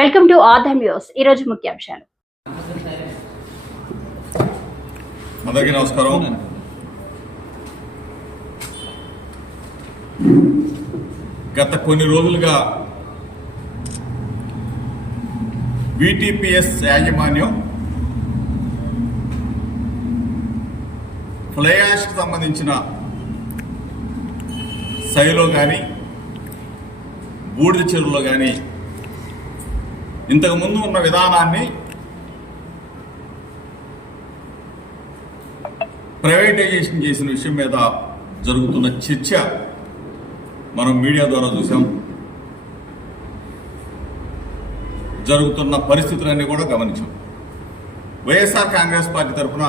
Welcome to Adam news ఈ రోజు ముఖ్యాంశాలు. అందరికీ నమస్కారం. గత కొన్ని రోజులుగా విటిపిఎస్ యాజమాన్యం ఫ్లయాష్కి సంబంధించిన శైలో కానీ బూడిద చెరువులో కానీ ఇంతకుముందు ఉన్న విధానాన్ని ప్రైవేటైజేషన్ చేసిన విషయం మీద జరుగుతున్న చర్చ మనం మీడియా ద్వారా చూసాం. జరుగుతున్న పరిస్థితులన్నీ కూడా గమనించాం. వైఎస్ఆర్ కాంగ్రెస్ పార్టీ తరఫున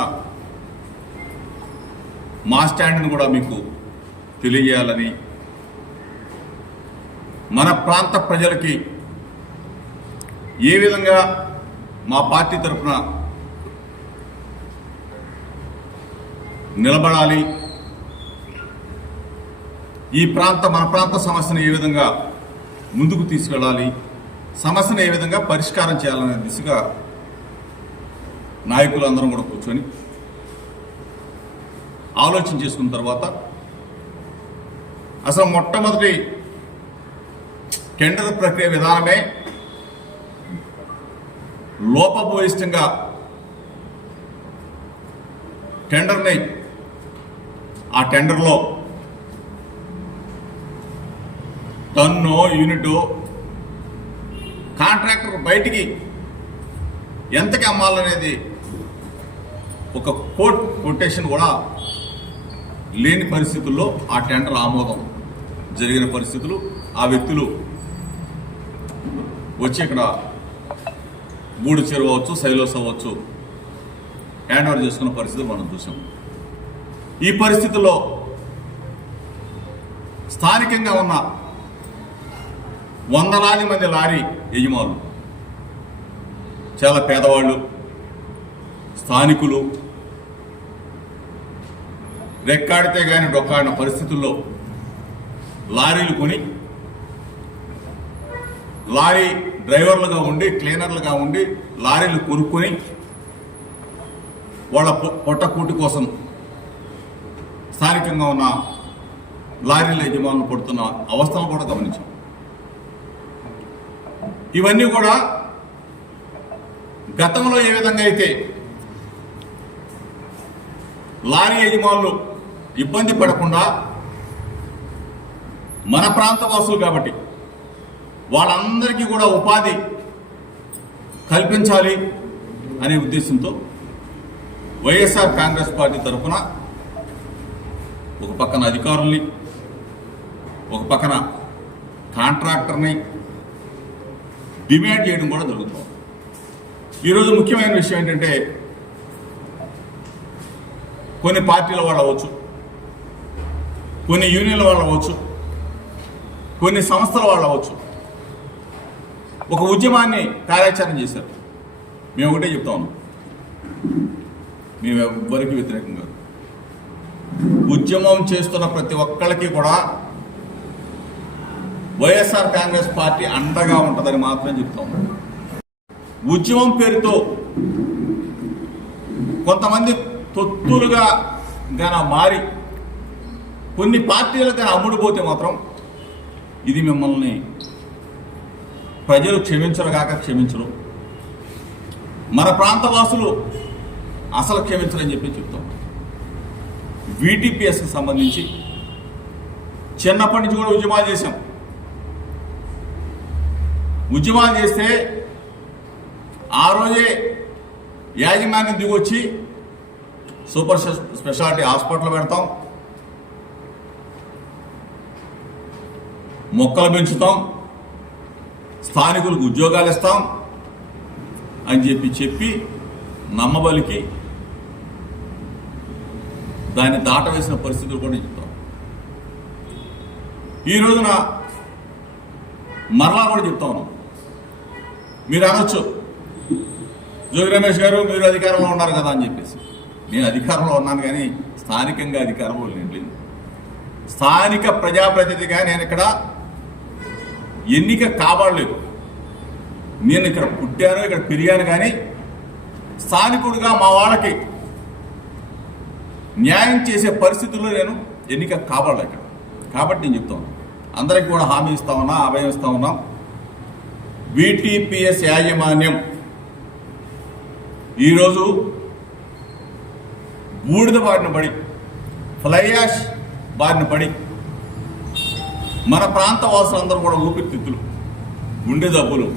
మా స్టాండ్ని కూడా మీకు తెలియజేయాలని మన ప్రాంత ప్రజలకి ఏ విధంగా మా పార్టీ తరఫున నిలబడాలి. ఈ ప్రాంత మన ప్రాంత సమస్యను ఏ విధంగా ముందుకు తీసుకెళ్ళాలి. సమస్యను ఏ విధంగా పరిష్కారం చేయాలనే దిశగా నాయకులందరం కూడా కూర్చొని ఆలోచన చేసుకున్న తర్వాత అసలు మొట్టమొదటి టెండర్ ప్రక్రియ విధానమే లోపభూయిష్టంగా టెండర్ని ఆ టెండర్లో టన్ను యూనిట్ కాంట్రాక్టర్ బయటికి ఎంతకి అమ్మాలనేది ఒక కోట్ కొటేషన్ కూడా లేని పరిస్థితుల్లో ఆ టెండర్ ఆమోదం జరిగిన పరిస్థితులు ఆ వ్యక్తులు వచ్చి ఇక్కడ మూడు చెరువు అవ్వచ్చు సైలోస్ అవ్వచ్చు. హ్యాండ్ ఓవర్ చేసుకున్న పరిస్థితి మనం చూసాం. ఈ పరిస్థితుల్లో స్థానికంగా ఉన్న వందలాది మంది లారీ యజమానులు చాలా పేదవాళ్ళు స్థానికులు రెక్కాడితే కానీ డొక్కాడిన పరిస్థితుల్లో లారీలు కొని లారీ డ్రైవర్లుగా ఉండి క్లీనర్లుగా ఉండి లారీలు కొనుక్కొని వాళ్ళ పొట్టకూటి కోసం స్థానికంగా ఉన్న లారీల యజమానులు పడుతున్న అవస్థలు కూడా గమనించాం. ఇవన్నీ కూడా గతంలో ఏ విధంగా అయితే లారీ యజమానులు ఇబ్బంది పడకుండా మన ప్రాంత వాసులు కాబట్టి వాళ్ళందరికీ కూడా ఉపాధి కల్పించాలి అనే ఉద్దేశంతో వైఎస్ఆర్ కాంగ్రెస్ పార్టీ తరఫున ఒక పక్కన అధికారుల్ని ఒక పక్కన కాంట్రాక్టర్ని డిమాండ్ చేయడం కూడా జరుగుతుంది. ఈరోజు ముఖ్యమైన విషయం ఏంటంటే కొన్ని పార్టీల వాళ్ళు అవ్వచ్చు కొన్ని యూనియన్ల వాళ్ళు అవ్వచ్చు కొన్ని సంస్థల వాళ్ళు అవ్వచ్చు. ఒక ఉద్యమాన్ని కార్యాచరణ చేశారు. మేము ఒకటే చెప్తా ఉన్నాం. మేము ఎవ్వరికి వ్యతిరేకం కాదు. ఉద్యమం చేస్తున్న ప్రతి ఒక్కళ్ళకి కూడా వైఎస్ఆర్ కాంగ్రెస్ పార్టీ అండగా ఉంటుందని మాత్రమే చెప్తా ఉన్నాం. ఉద్యమం పేరుతో కొంతమంది తొత్తులుగా గన మారి కొన్ని పార్టీలకు కానీ అమ్ముడుపోతే మాత్రం ఇది మిమ్మల్ని ప్రజలు క్షమించరు కాక క్షమించరు. మన ప్రాంతవాసులు అసలు క్షమించరని చెప్పి చెప్తాం. వీటీపీఎస్కి సంబంధించి చిన్నప్పటి నుంచి కూడా ఉద్యమాలు చేశాం. ఉద్యమాలు చేస్తే ఆ రోజే యాజమాన్యం దిగొచ్చి సూపర్ స్పెషాలిటీ హాస్పిటల్ పెడతాం. మొక్కలు పెంచుతాం. స్థానికులకు ఉద్యోగాలు ఇస్తాం అని చెప్పి చెప్పి నమ్మబలికి దాన్ని దాటవేసిన పరిస్థితులు కూడా చెప్తాం ఈ రోజున మరలా కూడా చెప్తా ఉన్నాం. మీరు అనొచ్చు జోగి రమేష్ గారు మీరు అధికారంలో ఉన్నారు కదా అని చెప్పేసి. నేను అధికారంలో ఉన్నాను కానీ స్థానికంగా అధికారంలో లేదు. స్థానిక ప్రజాప్రతినిధిగా నేను ఇక్కడ ఎన్నిక కాబడలేదు. నేను ఇక్కడ పుట్టాను ఇక్కడ పెరిగాను కానీ స్థానికుడిగా మా వాళ్ళకి న్యాయం చేసే పరిస్థితుల్లో నేను ఎన్నిక కాబడలే ఇక్కడ. కాబట్టి నేను చెప్తాను. అందరికి కూడా హామీ ఇస్తా ఉన్నా అభయం ఇస్తా ఉన్నాం. విటిపిఎస్ యాజమాన్యం ఈరోజు బూడిద బారిన పడి ఫ్లైయాష్ బారిన పడి మన ప్రాంత వాసులందరూ కూడా ఊపిరితిత్తులు గుండె జబ్బులు.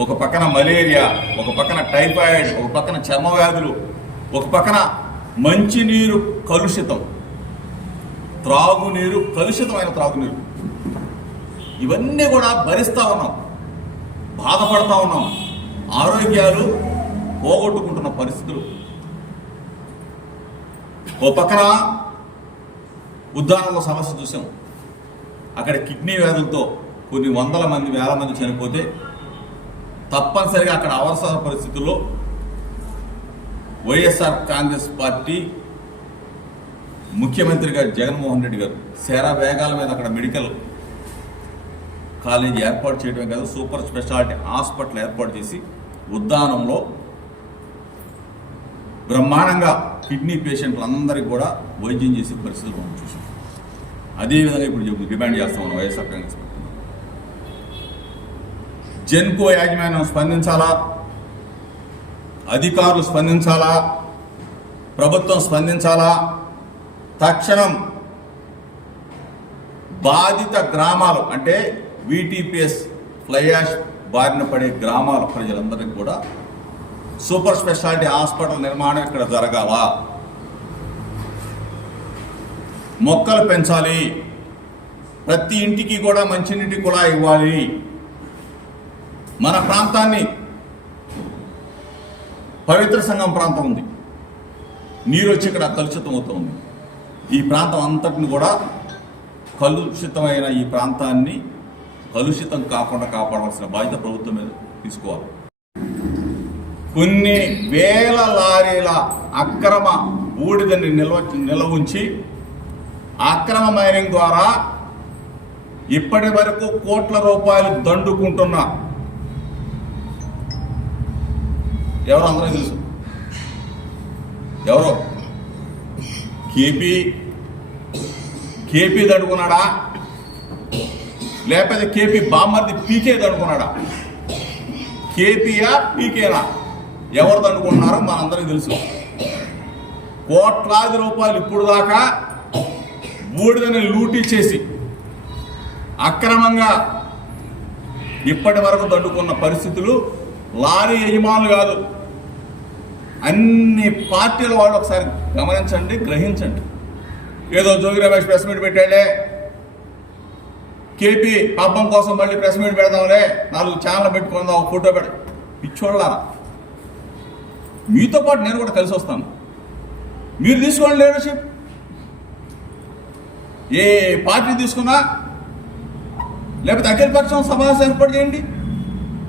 ఒక పక్కన మలేరియా ఒక పక్కన టైఫాయిడ్ ఒక పక్కన చర్మ వ్యాధులు ఒక పక్కన మంచినీరు కలుషితం. త్రాగునీరు కలుషితమైన త్రాగునీరు. ఇవన్నీ కూడా భరిస్తా ఉన్నాం. బాధపడతా ఉన్నాం. ఆరోగ్యాలు పోగొట్టుకుంటున్న పరిస్థితులు. ఓ పక్కన ఉద్దానంలో సమస్య చూసాం. అక్కడ కిడ్నీ వ్యాధులతో కొన్ని వందల మంది వేల మంది చనిపోతే తప్పనిసరిగా అక్కడ అవసర పరిస్థితుల్లో వైఎస్ఆర్ కాంగ్రెస్ పార్టీ ముఖ్యమంత్రి గారు జగన్మోహన్ రెడ్డి గారు సేరా వేగాల మీద అక్కడ మెడికల్ కాలేజీ ఏర్పాటు చేయడమే కాదు సూపర్ స్పెషాలిటీ హాస్పిటల్ ఏర్పాటు చేసి ఉద్దానంలో బ్రహ్మాండంగా కిడ్నీ పేషెంట్లందరికీ కూడా వైద్యం చేసే పరిస్థితులు మనం చూసాం. అదేవిధంగా ఇప్పుడు డిమాండ్ చేస్తాం మనం వైఎస్ఆర్ కాంగ్రెస్ పార్టీ. జెన్కో యాజమాన్యం స్పందించాలా? అధికారులు స్పందించాలా? ప్రభుత్వం స్పందించాలా? తక్షణం బాధిత గ్రామాలు అంటే విటిపిఎస్ ఫ్లైయాష్ బారిన పడే గ్రామాల ప్రజలందరికీ కూడా సూపర్ స్పెషాలిటీ హాస్పిటల్ నిర్మాణం ఇక్కడ జరగాల? మొక్కలు పెంచాలి. ప్రతి ఇంటికి కూడా మంచినీటి కూడా ఇవ్వాలి. మన ప్రాంతాన్ని పవిత్ర సంఘం ప్రాంతం ఉంది. నీరు వచ్చి ఇక్కడ కలుషితం అవుతుంది ఈ ప్రాంతం అంతటిని కూడా కలుషితమైన ఈ ప్రాంతాన్ని కలుషితం కాకుండా కాపాడవలసిన బాధ్యత ప్రభుత్వం మీద తీసుకోవాలి. కొన్ని వేల లారీల అక్రమ బూడిదని నిల్వ నిల్వ ఉంచి అక్రమ మైనింగ్ ద్వారా ఇప్పటి వరకు కోట్ల రూపాయలు దండుకుంటున్న ఎవరో అందరూ తెలుసు. ఎవరో? కేపీ. కేపీ తడుకున్నాడా? లేకపోతే కేపీ బామ్మర్ది పీకే తడుకున్నాడా? కేపీయా పీకేనా? ఎవరు దండుకుంటున్నారో మనందరికీ తెలుసు. కోట్లాది రూపాయలు ఇప్పుడు దాకా బూడిదని లూటీ చేసి అక్రమంగా ఇప్పటి వరకు దండుకున్న పరిస్థితులు లారీ యజమానులు కాదు. అన్ని పార్టీల వాళ్ళు ఒకసారి గమనించండి గ్రహించండి. ఏదో జోగి రమేష్ ప్రెస్ మీట్ పెట్టాడే కేపీ పాపం కోసం మళ్ళీ ప్రెస్ మీట్ పెడదాంలే. నాలుగు ఛానల్ పెట్టుకుందాం ఫోటో పెడ. పిచ్చోళ్ళారా? మీతో పాటు నేను కూడా కలిసి వస్తాను. మీరు తీసుకోండి లీడర్షిప్. ఏ పార్టీ తీసుకున్నా లేకపోతే అఖిలపక్షం సమావేశం ఏర్పాటు చేయండి.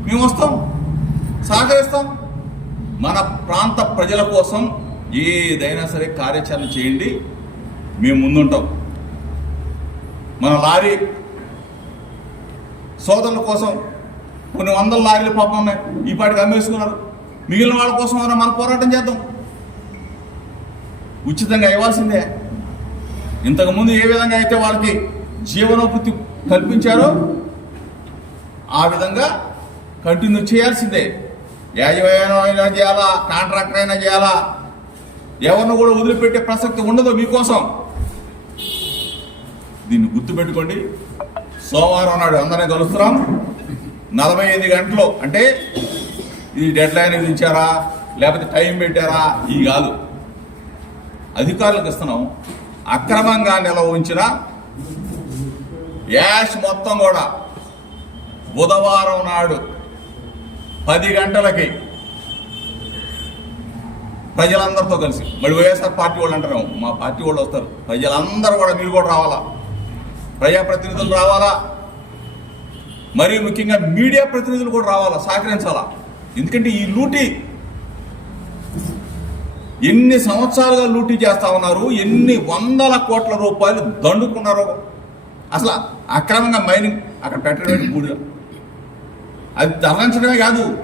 మేము వస్తాం. సహకరిస్తాం మన ప్రాంత ప్రజల కోసం ఏదైనా సరే కార్యాచరణ చేయండి. మేము ముందుంటాం. మన లారీ సోదరుల కోసం కొన్ని వందల లారీలు పాపం ఉన్నాయి. ఈ పాటికి అమ్మేసుకున్నారు. మిగిలిన వాళ్ళ కోసం మనం మన పోరాటం చేద్దాం. ఉచితంగా ఇవ్వాల్సిందే. ఇంతకుముందు ఏ విధంగా అయితే వాళ్ళకి జీవనోపృతి కల్పించారో ఆ విధంగా కంటిన్యూ చేయాల్సిందే. యాజమాన్యం అయినా చేయాలా? కాంట్రాక్టర్ అయినా చేయాలా? ఎవరిని కూడా వదిలిపెట్టే ప్రసక్తి ఉండదు మీకోసం. దీన్ని గుర్తుపెట్టుకోండి. సోమవారం నాడు అందరినీ కలుస్తున్నాం. నలభై ఐదు గంటలు. అంటే ఇది డెడ్ లైన్ విధించారా? లేకపోతే టైం పెట్టారా? ఈ కాదు. అధికారులకు ఇస్తున్నాం. అక్రమంగా నిల్వ ఉంచిన యాష్ మొత్తం కూడా బుధవారం నాడు పది గంటలకి ప్రజలందరితో కలిసి. మళ్ళీ వైఎస్ఆర్ పార్టీ వాళ్ళు అంటారు మా పార్టీ వాళ్ళు వస్తారు. ప్రజలందరూ కూడా మీరు కూడా రావాలా? ప్రజాప్రతినిధులు రావాలా? మరియు ముఖ్యంగా మీడియా ప్రతినిధులు కూడా రావాలా? సహకరించాలా? ఎందుకంటే ఈ లూటీ ఎన్ని సంవత్సరాలుగా లూటీ చేస్తా ఉన్నారు ఎన్ని వందల కోట్ల రూపాయలు దండుకున్నారో. అసలు అక్రమంగా మైనింగ్ అక్కడ పెట్టడం బూడిద అది తరలించడమే కాదు.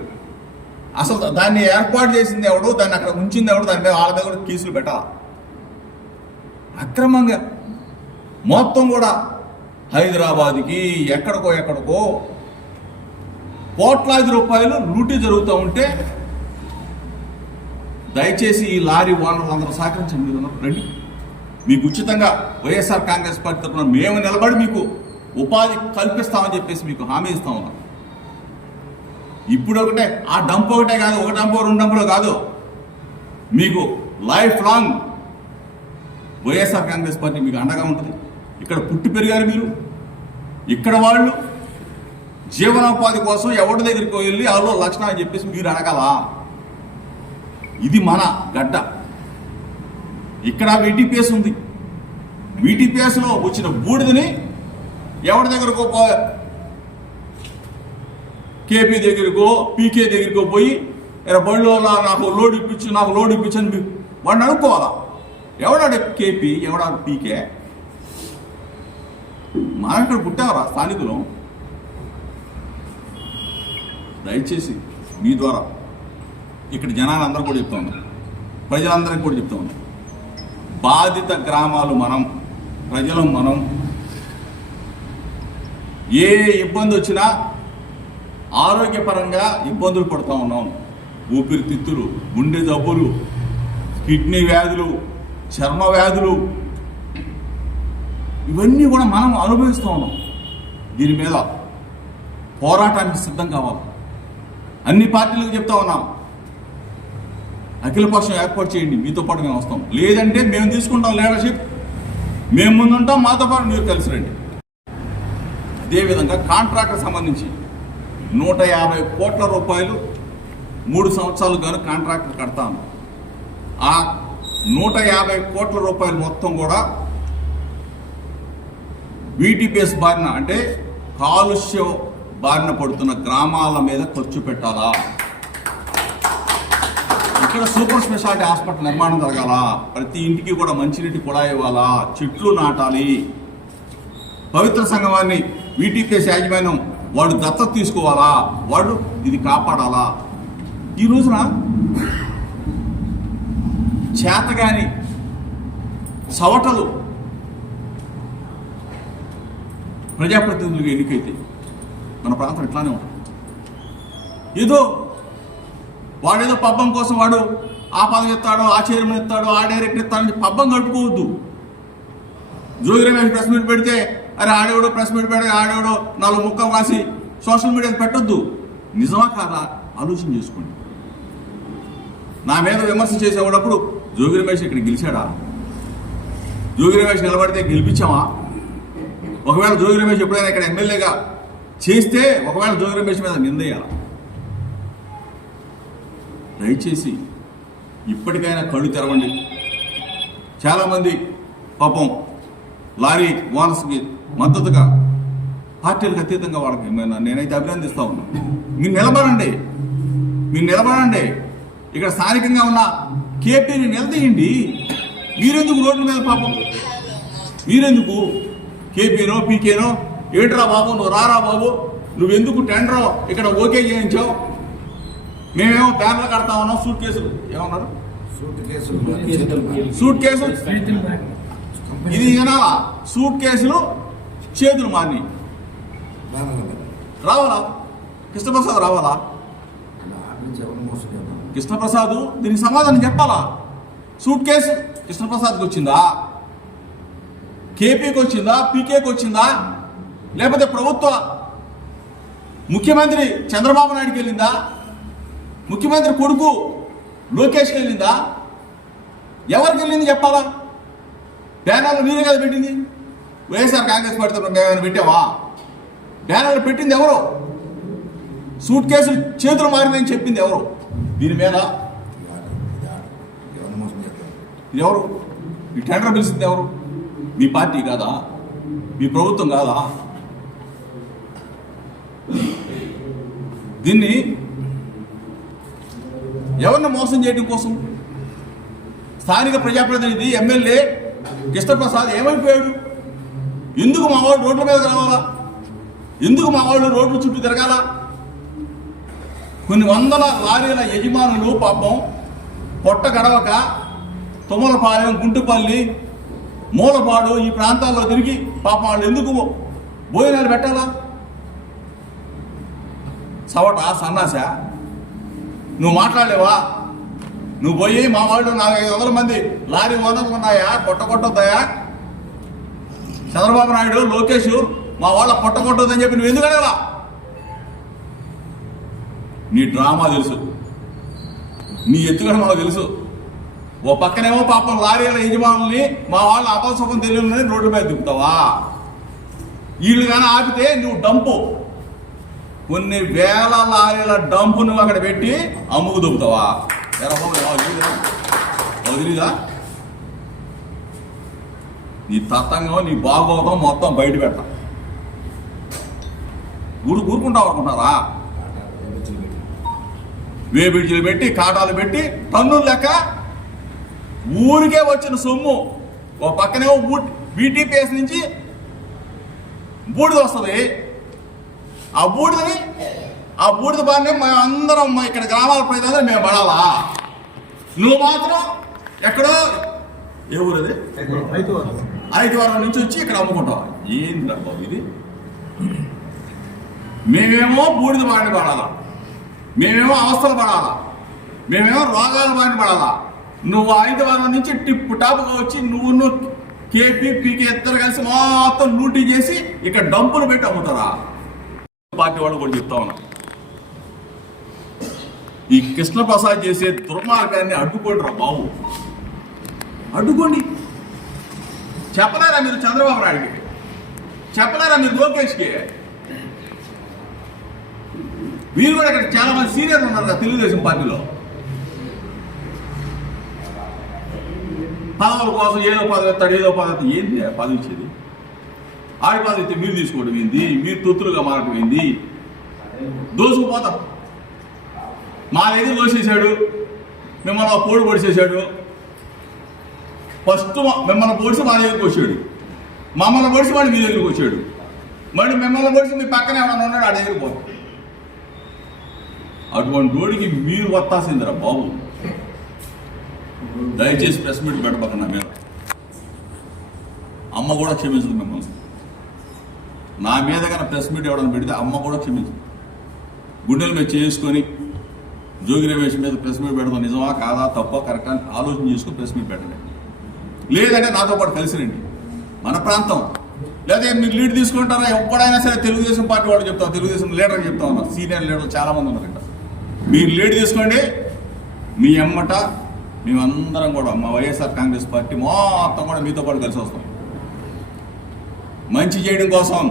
అసలు దాన్ని ఏర్పాటు చేసింది ఎవడు? దాన్ని అక్కడ ఉంచింది ఎవడు? దాని మీద వాళ్ళ మీద కూడా కేసులు పెట్టాల? అక్రమంగా. మొత్తం కూడా హైదరాబాద్కి ఎక్కడికో ఎక్కడికో కోట్లాది రూపాయలు లూటీ జరుగుతూ ఉంటే దయచేసి ఈ లారీ ఓనర్లు అందరూ సహకరించండి. మీరు రండి. మీకు ఉచితంగా వైఎస్ఆర్ కాంగ్రెస్ పార్టీ తరఫున మేము నిలబడి మీకు ఉపాధి కల్పిస్తామని చెప్పేసి మీకు హామీ ఇస్తా ఉన్నాం. ఇప్పుడు ఒకటే ఆ డంప్ ఒకటే కాదు ఒక డంపో రెండు డంపులో కాదు. మీకు life long YSR Congress party మీకు అండగా ఉంటుంది. ఇక్కడ పుట్టి పెరిగారు మీరు. ఇక్కడ వాళ్ళు జీవనోపాధి కోసం ఎవరి దగ్గరికి వెళ్ళి అలో లక్షణం అని చెప్పేసి మీరు అడగలా? ఇది మన గడ్డ. ఇక్కడ వీటీపీఎస్ ఉంది. వీటీపీఎస్లో వచ్చిన బూడిదని ఎవరి దగ్గరకు కేపీ దగ్గరికో పీకే దగ్గరికో పోయి ఇలా నాకు లోడ్ ఇప్పించు నాకు లోడ్ ఇప్పించని వాడిని అనుకోవాలా ఎవడాడు కేపీ? ఎవడాడు పీకే? మనం ఇక్కడ పుట్టావరా స్థానికులు. దయచేసి మీ ద్వారా ఇక్కడ జనాలందరూ కూడా చెప్తా ఉన్నాం. ప్రజలందరికీ కూడా చెప్తా ఉన్నాం. బాధిత గ్రామాలు మనం ప్రజలం మనం ఏ ఇబ్బంది వచ్చినా ఆరోగ్యపరంగా ఇబ్బందులు పడుతూ ఉన్నాం. ఊపిరితిత్తులు గుండె జబ్బులు కిడ్నీ వ్యాధులు చర్మ వ్యాధులు. ఇవన్నీ కూడా మనం అనుభవిస్తూ ఉన్నాం. దీని మీద పోరాటానికి సిద్ధం కావాలి. అన్ని పార్టీలకు చెప్తా ఉన్నాం. అఖిలపక్షం ఏర్పాటు చేయండి. మీతో పాటు మేము వస్తాం. లేదంటే మేము తీసుకుంటాం లీడర్షిప్. మేము ముందుంటాం. మాతో పాటు మీరు కలిసి రండి. అదేవిధంగా కాంట్రాక్ట్ సంబంధించి నూట యాభై కోట్ల రూపాయలు మూడు సంవత్సరాలు గాను కాంట్రాక్ట్ కడతాను. ఆ నూట యాభై కోట్ల రూపాయలు మొత్తం కూడా బీటీపీఎస్ బారిన అంటే కాలుష్య బారిన పడుతున్న గ్రామాల మీద ఖర్చు పెట్టాలా? ఇక్కడ సూపర్ స్పెషాలిటీ హాస్పిటల్ నిర్మాణం జరగాల? ప్రతి ఇంటికి కూడా మంచినీటి కూడా ఇవ్వాలా? చెట్లు నాటాలి. పవిత్ర సంగమాన్ని బీటీపీఎస్ యాజమాన్యం వాడు దత్త తీసుకోవాలా? వాడు ఇది కాపాడాలా? ఈ రోజున చేతగాని సవటలు ప్రజాప్రతినిధులుగా ఎన్నికైతే మన ప్రాంతం ఇట్లానే ఉంటుంది. ఏదో వాడేదో పబ్బం కోసం వాడు ఆ పదవి ఇస్తాడు ఆ చైర్మన్ ఇస్తాడు ఆ డైరెక్టర్ ఎత్తాడని పబ్బం కట్టుకోవద్దు. జోగి రమేష్ ప్రెస్ మీట్ పెడితే అరే ఆడేవాడు ప్రెస్ మీట్ పెట్టి ఆడేవాడు నాలుగు ముక్క రాసి సోషల్ మీడియాకి పెట్టొద్దు. నిజమా కాదా? ఆలోచన చేసుకోండి. నా మీద విమర్శ చేసేవాడప్పుడు జోగి రమేష్ ఇక్కడ గెలిచాడా? జోగి రమేష్ నిలబడితే గెలిపించామా? ఒకవేళ జోగి రమేష్ ఎప్పుడైనా ఇక్కడ ఎమ్మెల్యేగా చేస్తే ఒకవేళ జోగి రమేష్ మీద నిందేయాల? దయచేసి ఇప్పటికైనా కళ్ళు తెరవండి. చాలామంది పాపం లారీ ఓనర్స్కి మద్దతుగా పార్టీలకు అతీతంగా వాళ్ళకి నేను- నేనైతే అభినందిస్తా ఉన్నాను మీరు నిలబడండి. మీరు నిలబడండి. ఇక్కడ స్థానికంగా ఉన్న కేపీని నిలదీయండి. మీరెందుకు రోడ్ల మీద పాపం? మీరెందుకు? కేపీనో పీకేనో ఏంట్రా బాబు నువ్వు రారా బాబు? నువ్వెందుకు టెండర్ ఇక్కడ ఓకే చేయించావు? మేమేమో బ్యానర్లు కడతా ఉన్నాం సూట్ కేసులు. ఏమన్నారు? సూట్ కేసులు. సూట్ కేసులు? ఇది వినాలా సూట్ కేసులు చేతులు మారినాయి. రావాలా? కృష్ణప్రసాద్ రావాలా? కృష్ణప్రసాద్ దీనికి సమాధానం చెప్పాలా? సూట్ కేసు కృష్ణప్రసాద్కి వచ్చిందా? కేపీకి వచ్చిందా? పీకేకి వచ్చిందా? లేకపోతే ప్రభుత్వ ముఖ్యమంత్రి చంద్రబాబు నాయుడుకి వెళ్ళిందా? ముఖ్యమంత్రి కొడుకు లోకేష్కి వెళ్ళిందా? ఎవరికి వెళ్ళింది చెప్పాలా? బ్యానర్లు మీరే కదా పెట్టింది. వైఎస్ఆర్ కాంగ్రెస్ పార్టీ తరఫున పెట్టావా? బ్యానర్లు పెట్టింది ఎవరు? సూట్ కేసులు చేతులు మారిందని చెప్పింది ఎవరు? దీని మీద ఇది ఎవరు? ఈ టెండర్ పిలిచింది ఎవరు? మీ పార్టీ కాదా? మీ ప్రభుత్వం కాదా? దీన్ని ఎవరిని మోసం చేయడం కోసం? స్థానిక ప్రజాప్రతినిధి ఎమ్మెల్యే కృష్ణప్రసాద్ ఏమైపోయాడు? ఎందుకు మా వాళ్ళు రోడ్ల మీదకి రావాలా? ఎందుకు మా వాళ్ళు రోడ్ల చుట్టూ తిరగాల? కొన్ని వందల లారీల యజమానులు పాపం పొట్ట గడవక తుమ్మలపాలెం గుంటుపల్లి మూలపాడు ఈ ప్రాంతాల్లో తిరిగి పాపం వాళ్ళు ఎందుకు భోజనాలు పెట్టాలా? చవట సన్నాస నువ్వు మాట్లాడలేవా? నువ్వు పోయి మా వాళ్ళు నాలుగైదు వందల మంది లారీ ఓనర్లు ఉన్నాయా? పొట్ట కొట్టొద్దాయా? చంద్రబాబు నాయుడు లోకేష్ మా వాళ్ళ పొట్ట చెప్పి నువ్వు ఎందుకు అడగలా? నీ డ్రామా తెలుసు. నీ ఎత్తుగడ మనకు తెలుసు. ఓ పక్కనేమో పాపం లారీల యజమానుల్ని మా వాళ్ళ అపశుభం తెలియని రోడ్డు మీద దిగుతావా వీళ్ళు కానీ ఆపితే నువ్వు డంపు. కొన్ని వేల లారీల డంపు నువ్వు అక్కడ పెట్టి అమ్ముకు దుబ్బుతావా? ఎలా బాబు, తెలియదా? నీ తతంగం నీ బాగోతం మొత్తం బయట పెట్ట ఊరు ఊరుకుంటావు అనుకుంటారా వేబిడ్జీలు పెట్టి కాటాలు పెట్టి టన్నులు లెక్క ఊరికే వచ్చిన సొమ్ము. ఓ పక్కనే బీటీపీఎస్ నుంచి బూడిద వస్తుంది ఆ బూడిదని ఆ బూడిద బాగానే మేము అందరం మా ఇక్కడ గ్రామాల ప్రజలు మేము పడాలా? నువ్వు మాత్రం ఎక్కడో ఏ ఊరు అది ఐదు వారం నుంచి వచ్చి ఇక్కడ అమ్ముకుంటాం. ఏంది బాబు ఇది? మేమేమో బూడిద బారిన పడాలా? మేమేమో అవస్థలు పడాలా? మేమేమో రోగాల బారిన పడాలా? నువ్వు ఐదు నుంచి టిప్పు టాప్గా వచ్చి నువ్వు నువ్వు కేపీ పీకే ఇద్దరు కలిసి మొత్తం లూటీ చేసి ఇక్కడ డంపులు పెట్టి అమ్ముతారా? పార్టీ వాళ్ళు కూడా చెప్తా ఉన్నా. ఈ కృష్ణప్రసాద్ చేసే దుర్మార్గాన్ని అడ్డుకోండి రా బాబు. అడ్డుకోండి. చెప్పలేరా మీరు చంద్రబాబు నాయుడికి? చెప్పలేరా మీరు లోకేష్కి? వీరు కూడా ఇక్కడ చాలా మంది సీనియర్ ఉన్నారు కదా తెలుగుదేశం పార్టీలో. పదవుల కోసం ఏదో పదవి ఎత్తాడు ఏదో పదవి ఎత్తాడు. ఏంది పదవి ఇచ్చేది? ఆడి పదవి ఇస్తే మీరు తీసుకోవడం ఏంది? మీరు తొత్తులుగా మారటం ఏంది? దోసుకుపోతాం. మా దగ్గర దోసేశాడు మిమ్మల్ని పోడు పొడిచేశాడు. ఫస్ట్ మిమ్మల్ని పొడిచి మా దగ్గరికి వచ్చాడు. మమ్మల్ని పొడిచి వాడు మీ దగ్గరికి వచ్చాడు. మళ్ళీ మిమ్మల్ని పొడిచి మీ పక్కన ఏమైనా ఉన్నాడు? ఆ దగ్గరికి పోతాం అటువంటి రోడ్డుకి మీరు వత్తాసిందిరా బాబు. దయచేసి ప్రెస్ మీట్ పెట్టబోకండి నా మీద. అమ్మ కూడా క్షమించదు మిమ్మల్ని. నా మీద కన్నా ప్రెస్ మీట్ ఇవ్వడం పెడితే అమ్మ కూడా క్షమించదు. గుండెల మీద చేసుకొని జోగి రమేష్ మీద ప్రెస్ మీట్ పెడతాం నిజమా కాదా? తప్ప? కరెక్ట్? అని ఆలోచన చేసుకుని ప్రెస్ మీట్ పెట్టండి. లేదంటే నాతో పాటు కలిసి రండి మన ప్రాంతం. లేదా మీరు లీడ్ తీసుకుంటారా? ఎప్పుడైనా సరే తెలుగుదేశం పార్టీ వాళ్ళు చెప్తాం తెలుగుదేశం లీడర్ చెప్తా ఉన్నారు. సీనియర్ లీడర్ చాలా మంది ఉన్నారు ఇక్కడ. మీరు లీడ్ తీసుకోండి. మీ అమ్మట మేమందరం కూడా మా వైఎస్ఆర్ కాంగ్రెస్ పార్టీ మొత్తం కూడా మీతో పాటు కలిసి వస్తాం. మంచి చేయడం కోసం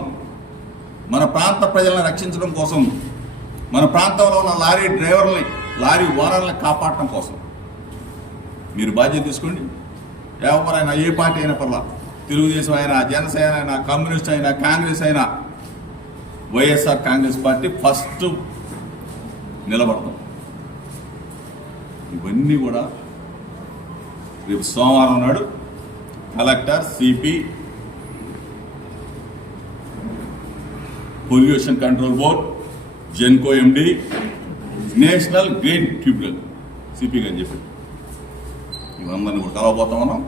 మన ప్రాంత ప్రజలను రక్షించడం కోసం మన ప్రాంతంలో ఉన్న లారీ డ్రైవర్లని లారీ ఓనర్లని కాపాడటం కోసం. మీరు బాధ్యత తీసుకోండి. ఎవరైనా ఏ పార్టీ అయినా పర్లా తెలుగుదేశం అయినా జనసేన అయినా కమ్యూనిస్ట్ అయినా కాంగ్రెస్ అయినా వైఎస్ఆర్ కాంగ్రెస్ పార్టీ ఫస్ట్ నిలబడతాం. ఇవన్నీ కూడా రేపు సోమవారం నాడు collector CP pollution control board Genco MD national green tribunal CP అని చెప్పారు. ఇవన్నీ కూడా కలవబోతాం మనం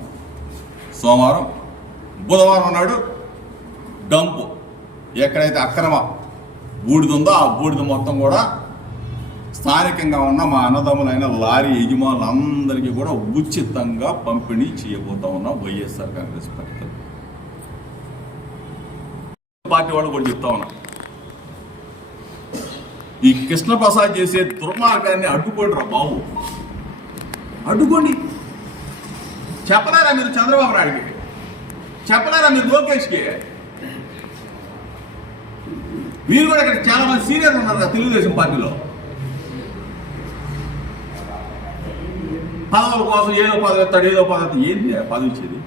సోమవారం బుధవారం నాడు డంపు. ఎక్కడైతే అక్రమ బూడిద ఉందో ఆ బూడిద మొత్తం కూడా స్థానికంగా ఉన్న మా అన్నదమ్ములైన లారీ యజమానులందరికీ కూడా ఉచితంగా పంపిణీ చేయబోతా ఉన్నాం వైఎస్ఆర్ కాంగ్రెస్ పార్టీ పార్టీ వాళ్ళు కూడా చెప్తా ఉన్నాం. ఈ కృష్ణ ప్రసాద్ చేసే దుర్మార్గాన్ని అడ్డుకోండి రా బాబు. అడ్డుకోండి. చెప్పలేరా మీరు చంద్రబాబు నాయుడికి? చెప్పలేరా మీరు లోకేష్కి? మీరు కూడా ఇక్కడ చాలా మంది సీనియర్ ఉన్నారు కదా తెలుగుదేశం పార్టీలో. పదవుల కోసం ఏదో పదవి ఎత్తాడు ఏదో పదవి ఎత్తాడు. ఏంది పదవి ఇచ్చేది?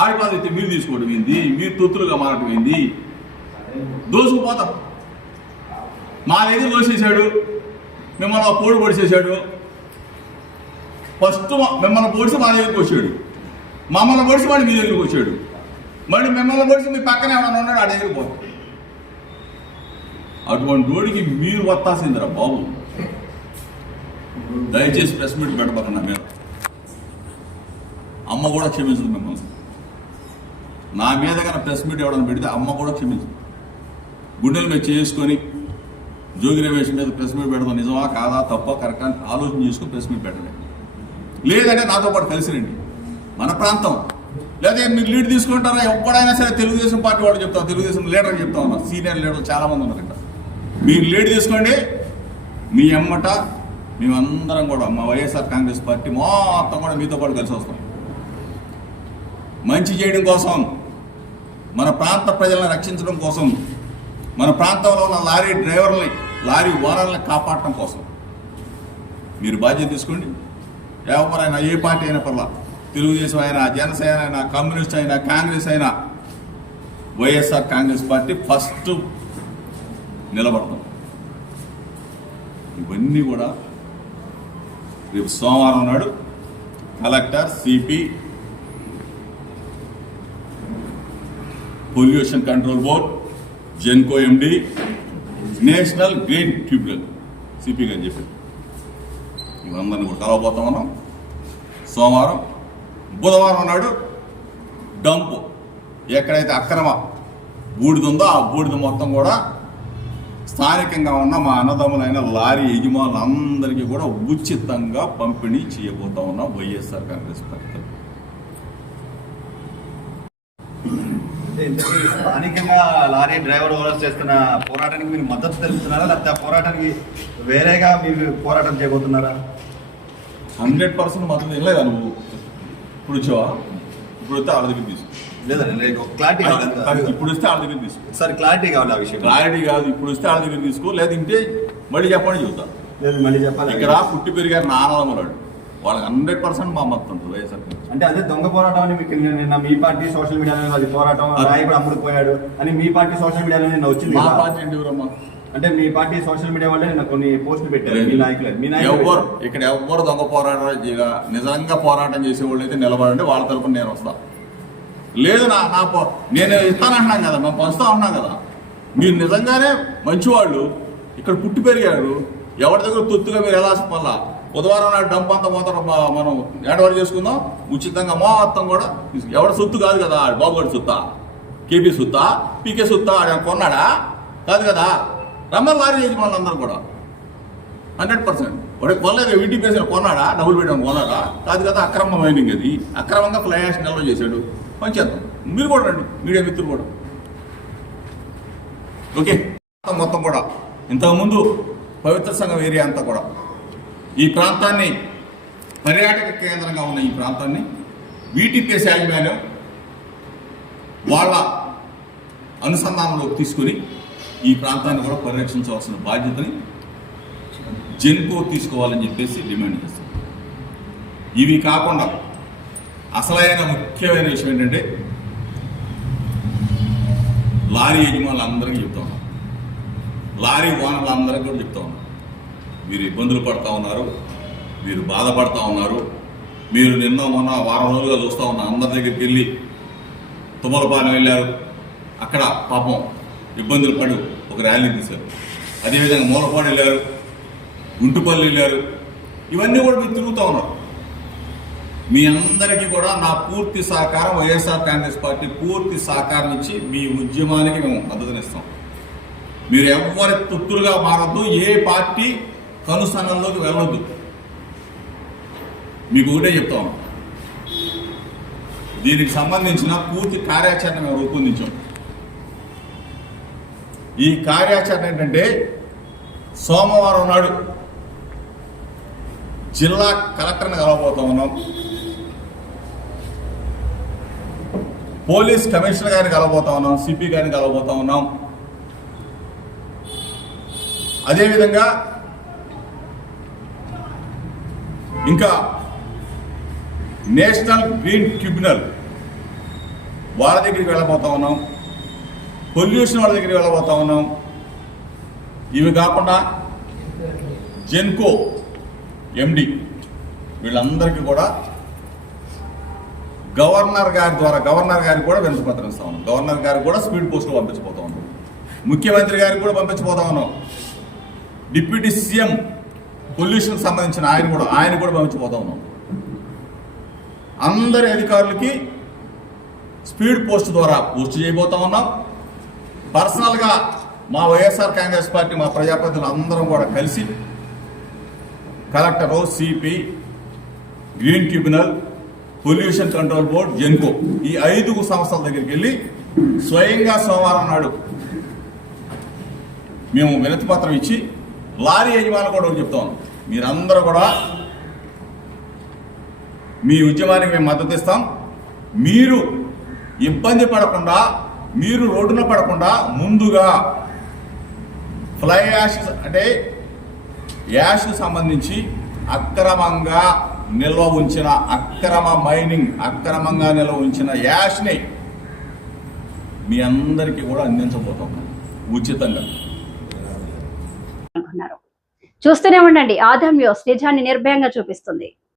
ఆడి పదవి ఇస్తే మీరు తీసుకోవడం ఏంది? మీరు తొత్తులుగా మారటం ఏంది? దోసుకుపోతాం మా దగ్గర దోసేసాడు మిమ్మల్ని పోడు పొడిసేసాడు ఫస్ట్ మిమ్మల్ని పొడిచి మా దగ్గరికి వచ్చాడు. మమ్మల్ని పొడిచి వాడు మీ దగ్గరికి వచ్చాడు. మళ్ళీ మిమ్మల్ని పొడిచి మీ పక్కన ఏమైనా ఉన్నాడు? ఆ దగ్గరికి పోతాం. అటువంటి రోడ్డుకి మీరు వత్తాసిందిరా బాబు. దయచేసి ప్రెస్ మీట్ పెట్టబోతున్నా మీరు. అమ్మ కూడా క్షమించదు మిమ్మల్ని. నా మీద కన్నా ప్రెస్ మీట్ ఎవడని పెడితే అమ్మ కూడా క్షమించదు. గుండెల మీద చేసుకొని జోగి రమేష్ మీద ప్రెస్ మీట్ పెడదాం. నిజమా కాదా? తప్ప? కరెక్ట్? అని ఆలోచన చేసుకుని ప్రెస్ మీట్ పెట్టలేదు. లేదంటే నాతో పాటు కలిసి రండి. మన ప్రాంతం. లేదా మీరు లీడ్ తీసుకుంటారా? ఎప్పుడైనా సరే తెలుగుదేశం పార్టీ వాళ్ళు చెప్తాం తెలుగుదేశం లీడర్ చెప్తా ఉన్నారు. సీనియర్ లీడర్లు చాలామంది ఉన్నారు ఇక్కడ. మీరు లీడ్ తీసుకోండి. మీ అమ్మట మేమందరం కూడా మా వైఎస్ఆర్ కాంగ్రెస్ పార్టీ మొత్తం కూడా మీతో పాటు కలిసి వస్తాం. మంచి చేయడం కోసం మన ప్రాంత ప్రజలను రక్షించడం కోసం మన ప్రాంతంలో ఉన్న లారీ డ్రైవర్లని లారీ ఓనర్లని కాపాడటం కోసం మీరు బాధ్యత తీసుకోండి. ఎవరైనా ఏ పార్టీ అయినా పర్లా తెలుగుదేశం అయినా జనసేన అయినా కమ్యూనిస్ట్ అయినా కాంగ్రెస్ అయినా వైఎస్ఆర్ కాంగ్రెస్ పార్టీ ఫస్ట్ నిలబడతాం ఇవన్నీ కూడా రేపు సోమవారం నాడు collector CP pollution control board Genco MD national green tribunal CP గారు చెప్పారు. ఇవందరిని కూడా కలవబోతా ఉన్నాం. సోమవారం బుధవారం నాడు డంపు. ఎక్కడైతే అక్రమ బూడిద ఉందో ఆ బూడిద మొత్తం కూడా స్థానికంగా ఉన్న మా అన్నదమ్ములైన లారీ యజమానులందరికీ కూడా ఉచితంగా పంపిణీ చేయబోతా ఉన్నాం వైఎస్ఆర్ కాంగ్రెస్ పార్టీ తరఫున. అంటే ఇంతకీ స్థానికంగా లారీ డ్రైవర్ ఓనర్స్ చేస్తున్న పోరాటానికి మీరు మద్దతు తెలుపుతున్నారా? లేకపోతే ఆ పోరాటానికి వేరేగా మీరు పోరాటం చేయబోతున్నారా? హండ్రెడ్ పర్సెంట్ మద్దతు ఇవ్వలేదా నువ్వు? ఇప్పుడు వచ్చావా? ఇప్పుడు వస్తే ఆడ దగ్గర తీసుకో. లేదండి క్లారిటీ కావాలి ఇప్పుడు వస్తే ఆడ దగ్గర తీసుకో. సార్ క్లారిటీ కావాలి ఆ విషయం. క్లారిటీ కాదు ఇప్పుడు వస్తే ఆడ దగ్గర తీసుకో. లేదా ఇంటే మళ్ళీ చెప్పండి చెబుతా. లేదు మళ్ళీ చెప్పాలి. ఇక్కడ పుట్టి పెరిగారు నాన్నదమ్ములాడు వాళ్ళకి హండ్రెడ్ పర్సెంట్ మా మద్దతు ఉంటుంది వైఎస్ఆర్. అంటే అదే దొంగ పోరాటం అని మీకు నిన్న మీ పార్టీ సోషల్ మీడియాలో అది పోరాటం రాయకుడు అమ్ముడు పోయాడు అని మీ పార్టీ సోషల్ మీడియాలో నిన్న వచ్చింది మా. పార్టీ ఏంటి ఎవరమ్మా? అంటే మీ పార్టీ సోషల్ మీడియా వల్లే నిన్న కొన్ని పోస్టులు పెట్టారు మీ నాయకులే మీ నాయకులు ఎవ్వరు ఇక్కడ ఎవ్వరు దొంగ పోరాటం నిజంగా పోరాటం చేసేవాళ్ళు అయితే నిలబడండి వాళ్ళ తరపున నేను వస్తా. లేదు నా నా నేను ఇస్తానంటున్నాను కదా మేము పంచుతా ఉన్నాం కదా. మీరు నిజంగానే మంచివాళ్ళు ఇక్కడ పుట్టి పెరిగారు. ఎవరి దగ్గర తొత్తుగా మీరు ఎలా మళ్ళా బుధవారం నాడు డంప్ అంతా పోతారు మనం ఏడవాడు చేసుకుందాం? ఉచితంగా మొత్తం కూడా ఎవడ సొత్తు కాదు కదా ఆడు బాబుగాడి సొత్తా? కేపీ సొత్తా? పీకే సొత్తా? ఆడ కొన్నాడా? కాదు కదా. రమ్మని లారీ యజమానులు అందరూ కూడా. Hundred percent. వాడు కొనలేదు వీటి పేసిన కొన్నాడా? డబ్బులు పెట్టాను కొన్నాడా? కాదు కదా అక్రమ మైనింగ్ అది. అక్రమంగా ఫ్లై యాష్ నిల్వ చేశాడు. పంచేద్దాం మీరు కూడా రండి. మీడియా మిత్రులు కూడా. ఓకే. మొత్తం కూడా. ఇంతకుముందు పవిత్ర సంఘం ఏరియా అంతా కూడా. ఈ ప్రాంతాన్ని పర్యాటక కేంద్రంగా ఉన్న ఈ ప్రాంతాన్ని వీటిపే యాజమాన్యం వాళ్ళ అనుసంధానంలోకి తీసుకుని ఈ ప్రాంతాన్ని కూడా పరిరక్షించవలసిన బాధ్యతని జెన్కో తీసుకోవాలని చెప్పేసి డిమాండ్ చేస్తాం ఇవి కాకుండా అసలైన ముఖ్యమైన విషయం ఏంటంటే లారీ యజమానులందరికీ చెప్తా ఉన్నాం. లారీ ఓనర్లందరికీ కూడా చెప్తా ఉన్నాం. మీరు ఇబ్బందులు పడుతూ ఉన్నారు మీరు బాధపడుతూ ఉన్నారు మీరు నిన్న మొన్న వారం రోజులుగా చూస్తూ ఉన్న అందరి దగ్గరికి వెళ్ళి తుమ్మలపాలెం వెళ్ళారు. అక్కడ పాపం ఇబ్బందులు పడి ఒక ర్యాలీ తీశారు. అదేవిధంగా మూలపాడు వెళ్ళారు గుంటుపల్లి వెళ్ళారు. ఇవన్నీ కూడా మీరు తిరుగుతూ ఉన్నారు. మీ అందరికీ కూడా నా పూర్తి సహకారం వైఎస్ఆర్ కాంగ్రెస్ పార్టీ పూర్తి సహకారం ఇచ్చి మీ ఉద్యమానికి మేము మద్దతునిస్తాం మీరు ఎవరి తొత్తులుగా మారద్దు. ఏ పార్టీ కనుసన్నల్లోకి వెళ్ళొద్దు. మీకు ఒకటే చెప్తాం దీనికి సంబంధించిన పూర్తి కార్యాచరణ మేము రూపొందించాం. ఈ కార్యాచరణ ఏంటంటే సోమవారం నాడు జిల్లా కలెక్టర్ని కలవబోతా ఉన్నాం. పోలీస్ కమిషనర్ గారిని కలవబోతా ఉన్నాం. సిపి గారిని కలవబోతా ఉన్నాం. అదేవిధంగా ఇంకా నేషనల్ గ్రీన్ ట్రిబ్యునల్ వాళ్ళ దగ్గరికి వెళ్ళబోతా ఉన్నాం. పొల్యూషన్ వాళ్ళ దగ్గరికి వెళ్ళబోతా ఉన్నాం. ఇవి కాకుండా జెన్కో ఎండి వీళ్ళందరికీ కూడా గవర్నర్ గారి ద్వారా గవర్నర్ గారికి కూడా వినతిపత్రం ఇస్తా ఉన్నాం. గవర్నర్ గారికి కూడా స్పీడ్ పోస్టులు పంపించబోతా ఉన్నాం. ముఖ్యమంత్రి గారికి కూడా పంపించబోతా ఉన్నాం. డిప్యూటీ సీఎం పొల్యూషన్ సంబంధించిన ఆయన కూడా ఆయన కూడా పంపించిపోతా ఉన్నాం. అందరి అధికారులకి స్పీడ్ పోస్ట్ ద్వారా పోస్ట్ చేయబోతా ఉన్నాం. పర్సనల్గా మా వైఎస్ఆర్ కాంగ్రెస్ పార్టీ మా ప్రజాప్రతినిధులు అందరం కూడా కలిసి collector CP green tribunal pollution control board Genco ఈ ఐదు సంస్థల దగ్గరికి వెళ్ళి స్వయంగా సోమవారం నాడు మేము వినతి పత్రం ఇచ్చి లారీ యజమానులు కూడా చెప్తా చెప్తాం మీరందరూ కూడా మీ ఉద్యమానికి మేము మద్దతు ఇస్తాం. మీరు ఇబ్బంది పడకుండా మీరు రోడ్డున పడకుండా ముందుగా ఫ్లై యాష్ అంటే యాష్ సంబంధించి అక్రమంగా నిల్వ ఉంచిన అక్రమ మైనింగ్ అక్రమంగా నిల్వ ఉంచిన యాష్ని మీ అందరికీ కూడా అందించబోతున్నాం. ఉచితంగా. అనుకున్నారు. చూస్తూనే ఉండండి. ఆదాం న్యూస్ నిజాన్ని నిర్భయంగా చూపిస్తుంది.